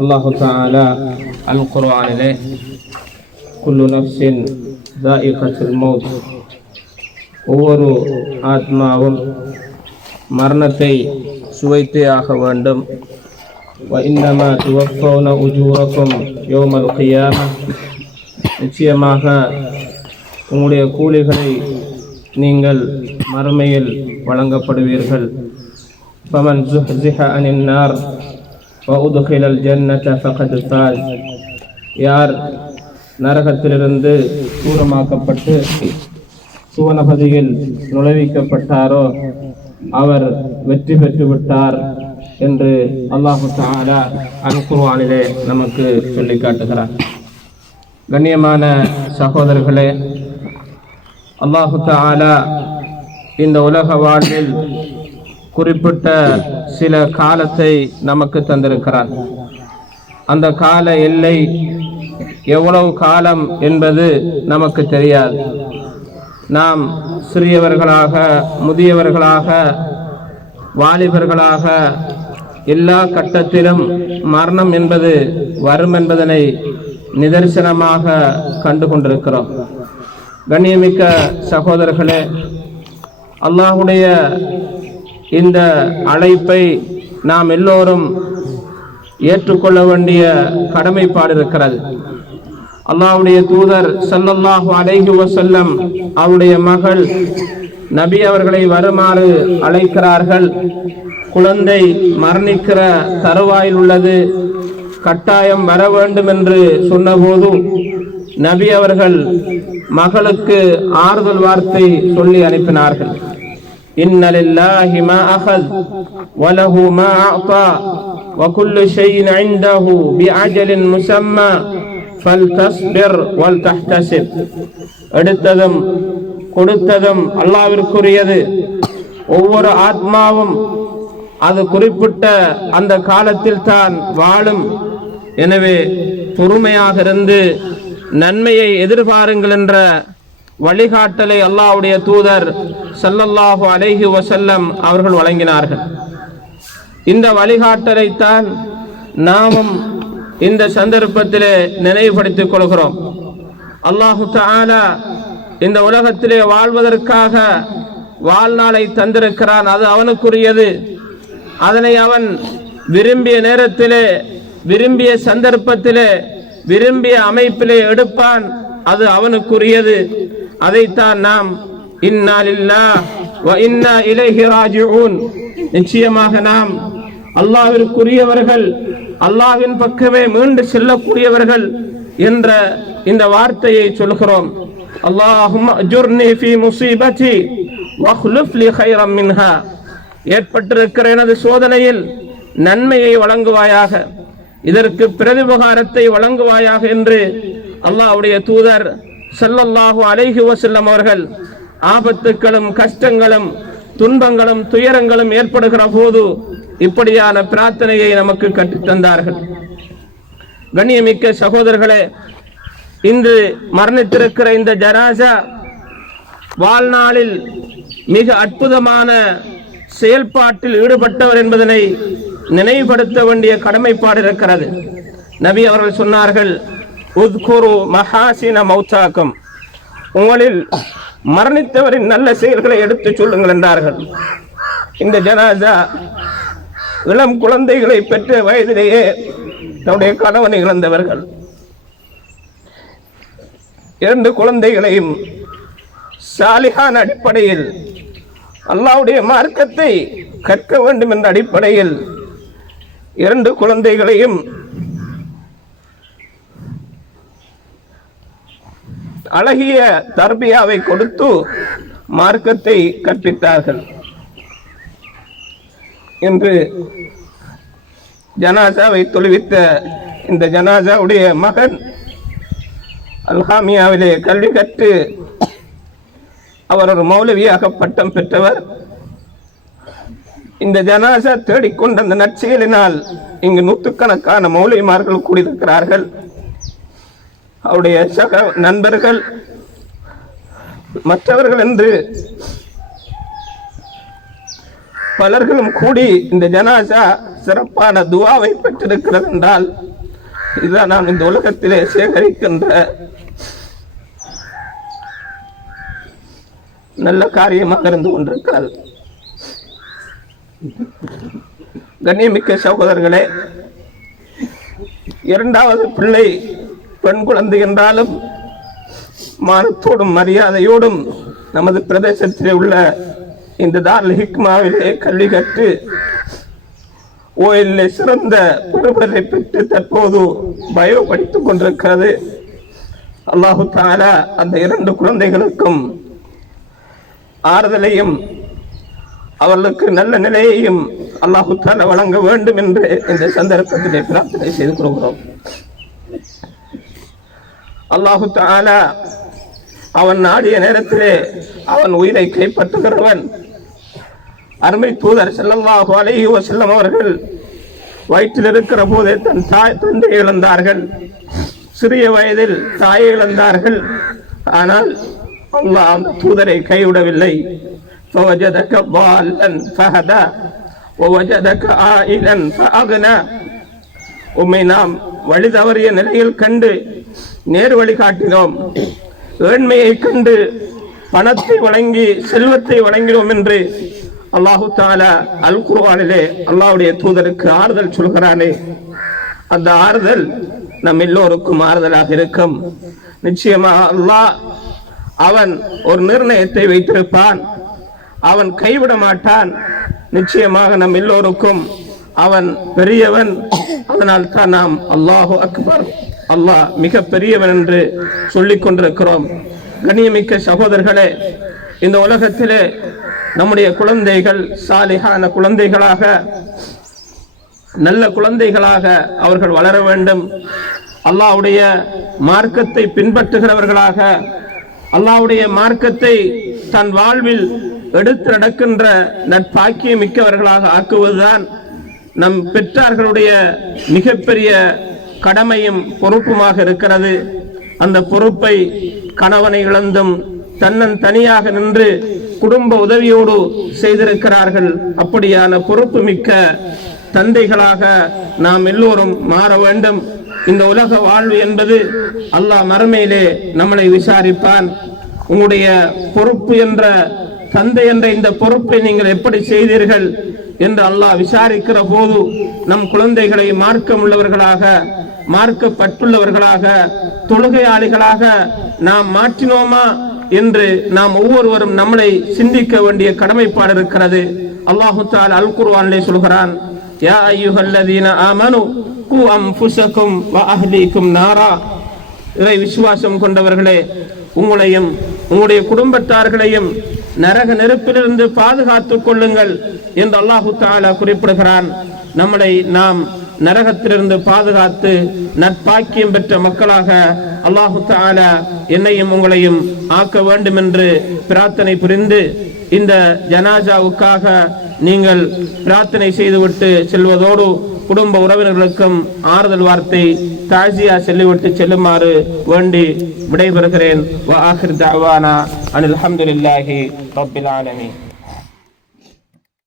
அல்லாஹு தஆலா அல் குர்ஆனிலே குல்லு நஃப்ஸின் ذائقத்துல் மௌத், ஒவ்வொரு ஆத்மாவும் மரணத்தை சுவைத்தே ஆக வேண்டும். وَإِنَّمَا تُوَفَّوْنَ أُجُورَكُمْ يَوْمَ الْقِيَامَةِ, நிச்சயமாக உங்களுடைய கூலிகளை நீங்கள் மறுமையில் வழங்கப்படுவீர்கள். فَمَنْ زُحْزِحَ عَنِ النَّارِ وَأُدْخِلَ الْجَنَّةَ فَقَدْ فَازَ, யார் நரகத்திலிருந்து தூரமாக்கப்பட்டு சுவனபதியில் நுழைவிக்கப்பட்டாரோ அவர் வெற்றி பெற்று விட்டார் என்று அல்லாஹு தஆலா அல் குர்ஆனிலே நமக்கு சொல்லி காட்டுகிறார். கண்ணியமான சகோதரர்களே, அல்லாஹு தஆலா இந்த உலக வாழ்வில் குறிப்பிட்ட சில காலத்தை நமக்கு தந்திருக்கிறார். அந்த கால எல்லை எவ்வளவு காலம் என்பது நமக்கு தெரியாது. நாம் சிறியவர்களாக, முதியவர்களாக, வாலிபர்களாக எல்லா கட்டத்திலும் மரணம் என்பது வரும் என்பதனை நிதர்சனமாக கண்டு கொண்டிருக்கிறோம். கண்ணியமிக்க சகோதரர்களே, அல்லாஹுடைய இந்த அழைப்பை நாம் எல்லோரும் ஏற்றுக்கொள்ள வேண்டிய கடமைப்பாடு இருக்கிறது. அல்லாஹ்வுடைய தூதர் ஸல்லல்லாஹு அலைஹி வஸல்லம் அவருடைய மகள் நபி அவர்களை வருமாறு அழைக்கிறார்கள். குழந்தை மரணிக்கிற தருவாயில் உள்ளது, கட்டாயம் வர வேண்டும் என்று சொன்னபோது நபி அவர்கள் மகளுக்கு ஆறுதல் வார்த்தை சொல்லி அனுப்பினார்கள். இன்ன லில்லாஹி மா அஹத் வ லஹு மா அஅதா வ குல்லு ஷைஇன் இன்தஹு பிஅஜலின் முஸம்மா ஃபல்தஸ்பிர் வல் தஹ்தஸிப், எடுத்ததும் கொடுத்ததும் அல்லாஹ்விற்குரியது. ஒவ்வொரு ஆத்மாவும் அது குறிப்பிட்ட அந்த காலத்தில் தான் வாழும். எனவே பொறுமையாக இருந்து நன்மையை எதிர்பாருங்கள் என்ற வழிகாட்டலை அல்லாஹ்வுடைய தூதர் ஸல்லல்லாஹு அலைஹி வஸல்லம் அவர்கள் வழங்கினார்கள். இந்த வழிகாட்டலைத்தான் நாமும் இந்த சந்தர்ப்பத்திலே நினைவுபடுத்திக் கொள்கிறோம். அல்லாஹு தஆலா இந்த உலகத்திலே வாழ்வதற்காக வாழ்நாளை தந்திருக்கிறான். அது அவனுக்குரியது. அதனை அவன் விரும்பிய நேரத்திலே, விரும்பிய சந்தர்ப்பத்திலே, விரும்பிய அமைப்பிலே எடுப்பான். அது அவனுக்குரியது. அதைத்தான் நாம் இன்னா லில்லாஹ் வ இன்னா இலைஹி ராஜிஊன், நிச்சயமாக நாம் அல்லாஹ்விற்குரியவர்கள், அல்லாஹ்வின் பக்கமே மீண்டு செல்லக்கூடியவர்கள் என்ற இந்த வார்த்தையை சொல்கிறோம். அல்லாஹும்ம அஜுர்னி ஃபீ முஸீபதி வக்லுஃப் லி கைரம் மின்ஹா, ஏற்பட்டிருக்கிற எனது சோதனையில் நன்மையை வழங்குவாயாக, இதற்கு பிரதிபகாரத்தை வழங்குவாயாக என்று அல்லாஹ்வுடைய தூதர் ஸல்லல்லாஹு அலைஹி வஸல்லம் அவர்கள் ஆபத்துக்களும் கஷ்டங்களும் துன்பங்களும் துயரங்களும் ஏற்படுகிற போது இப்படியான பிரார்த்தனையை நமக்கு கற்றுத்தந்தார்கள். கண்ணியமிக்க சகோதரர்களே, இன்று மரணித்திருக்கிற இந்த ஜனாஸா வாழ்நாளில் மிக அற்புதமான செயல்பாட்டில் ஈடுபட்டவர் என்பதனை நினைவுபடுத்த வேண்டிய கடமைப்பாடு இருக்கிறது. நபி அவர்கள் சொன்னார்கள், உத்குரு மஹாசின மௌத்தாக்கும், உங்களில் மரணித்தவரின் நல்ல செயல்களை எடுத்து சொல்லுங்கள் என்றார்கள். இந்த ஜனாஸா இளம் குழந்தைகளை பெற்ற வயதிலேயே தன்னுடைய கணவனை இழந்தவர்கள். 2 குழந்தைகளையும் சாலிஹான அடிப்படையில் அல்லாஹ்வுடைய மார்க்கத்தை கற்க வேண்டும் என்ற அடிப்படையில் 2 குழந்தைகளையும் அழகிய தர்பியாவை கொடுத்து மார்க்கத்தை கற்பித்தார்கள். இன்று ஜனாசாவை தொழுவித்த இந்த ஜனாசாவுடைய மகன் அல்ஹாமியாவிலே கல்வி கற்று அவர் ஒரு மௌலவியாக பட்டம் பெற்றவர். இந்த ஜனாசா தேடிக்கொண்ட அந்த நற்செயலினால் இங்கு நூற்றுக்கணக்கான மௌலவிமார்கள் கூடியிருக்கிறார்கள். அவருடைய சக நண்பர்கள் மற்றவர்கள் என்று பலர்களும் கூடி இந்த ஜனாசா சிறப்பான துஆவை பெற்றிருக்கிறது என்றால் இதுதான் நாம் இந்த உலகத்திலே சேகரிக்கின்ற நல்ல காரியமாக இருந்து கொண்டிருக்கிறது. கண்ணியமிக்க சகோதரர்களே, இரண்டாவது பிள்ளை பெண் குழந்தை என்றாலும் மானத்தோடும் மரியாதையோடும் நமது பிரதேசத்திலே உள்ள இந்த தாருல் ஹிக்மாவிலே கல்வி கற்று ஓயிலே சிறந்த பெறுபரை பெற்று தற்போது பயோ படித்துக் கொண்டிருக்கிறது. அல்லாஹு தஆலா அந்த இரண்டு குழந்தைகளுக்கும் ஆறுதலையும் அவர்களுக்கு நல்ல நிலையையும் அல்லாஹு தஆலா வழங்க வேண்டும் என்று இந்த சந்தர்ப்பத்திலே பிரார்த்தனை செய்து கொள்கிறோம். அல்லாஹு தஆலா அவன் நாடிய நேரத்திலே அவன் உயிரை கைப்பற்றுகிறவன். அருமை தூதர் ஸல்லல்லாஹு அலைஹி வஸல்லம் அவர்கள் வயிற்றில் இருக்கிற போதே தன் தந்தை இழந்தார்கள், சிறிய வயதில் தாயை இழந்தார்கள். ஆனால் அல்லாஹ் அந்த தூதரை கைவிடவில்லை. فوجدك ضالا فهدى ووجدك عائلا فأغنى. உம்மை நாம் வழி தவறிய நிலையில் கண்டு நேர் வழி காட்டினோம், ஏழ்மையை கண்டு பணத்தை வழங்கி செல்வத்தை வழங்கினோம் என்று அல்லாஹு தஆலா அல் குர்ஆனிலே அல்லாஹ்வுடைய தூதருக்கு ஆறுதல் சொல்கிறானே, அந்த ஆறுதல் நம் எல்லோருக்கும் ஆறுதலாக இருக்கும். நிச்சயமாக அல்லாஹ் அவன் ஒரு நிர்ணயத்தை வைத்திருப்பான், அவன் கைவிட மாட்டான். நிச்சயமாக நம் எல்லோருக்கும் அவன் பெரியவன். அதனால் தான் நாம் அல்லாஹு அக்பர், அல்லாஹ் மிக பெரியவன் என்று சொல்லிக் கொண்டிருக்கிறோம். கண்ணியமிக்க சகோதரர்களே, இந்த உலகத்திலே நம்முடைய குழந்தைகள் சாலிஹான குழந்தைகளாக, நல்ல குழந்தைகளாக அவர்கள் வளர வேண்டும். அல்லாஹ்வுடைய மார்க்கத்தை பின்பற்றுகிறவர்களாக, அல்லாஹ்வுடைய மார்க்கத்தை தன் வாழ்வில் எடுத்து நடக்கின்ற நற்பாக்கியம் மிக்கவர்களாக ஆக்குவதுதான் நம் பெற்றார்களுடைய மிகப்பெரிய கடமையும் பொறுப்புமாக இருக்கிறது. அந்த பொறுப்பை கணவனை இழந்தும் தன்னன் தனியாக நின்று குடும்ப உதவியோடு செய்திருக்கிறார்கள். அப்படியான பொறுப்பு மிக்க தந்தைகளாக நாம் எல்லோரும் மாற வேண்டும். இந்த உலக வாழ்வு என்பது அல்லாஹ் மறுமையிலே நம்மளை விசாரிப்பான். உங்களுடைய பொறுப்பு என்ற தந்தை என்ற இந்த பொறுப்பை நீங்கள் எப்படி செய்தீர்கள் என்று அல்லாஹ் விசாரிக்கிற போது நம் குழந்தைகளை மார்க்கம் உள்ளவர்களாக, மார்க்கப்பட்டுள்ளவர்களாக, தொழுகையாளிகளாக நாம் மாற்றினோமா என்று நாம் ஒவ்வொருவரும் நம்மளை சிந்திக்க வேண்டிய கடமைப்பாடு இருக்கிறது. அல்லாஹு தஆலா அல் குர்ஆனிலே சொல்கிறான், யா அய்யுஹல்லதீன ஆமனு கு அன்ஃபுஸகும் வ அஹ்லீகும் நாரா. இறை விசுவாசம் கொண்டவர்களே, உங்களையும் உங்களுடைய குடும்பத்தார்களையும் நரக நெருப்பிலிருந்து பாதுகாத்துக் கொள்ளுங்கள் என்று அல்லாஹு தஆலா குறிப்பிடுகிறான். நம்மளை நாம் நரகத்திலிருந்து பாதுகாத்து நற்பாக்கியம் பெற்ற மக்களாக அல்லாஹு தஆலா என்னையும் உங்களையும் ஆக்க வேண்டும் என்று பிரார்த்தனை புரிந்து, இந்த ஜனாசாவுக்காக நீங்கள் பிரார்த்தனை செய்துவிட்டு செல்வதோடு குடும்ப உறவினர்களுக்கும் ஆறுதல் வார்த்தை தாஜியா சொல்லிவிட்டு செல்லுமாறு வேண்டி விடைபெறுகிறேன். வ ஆகிர் தஅவானா அனில் ஹம்துலில்லாஹி ரப்பில் ஆலமீன்.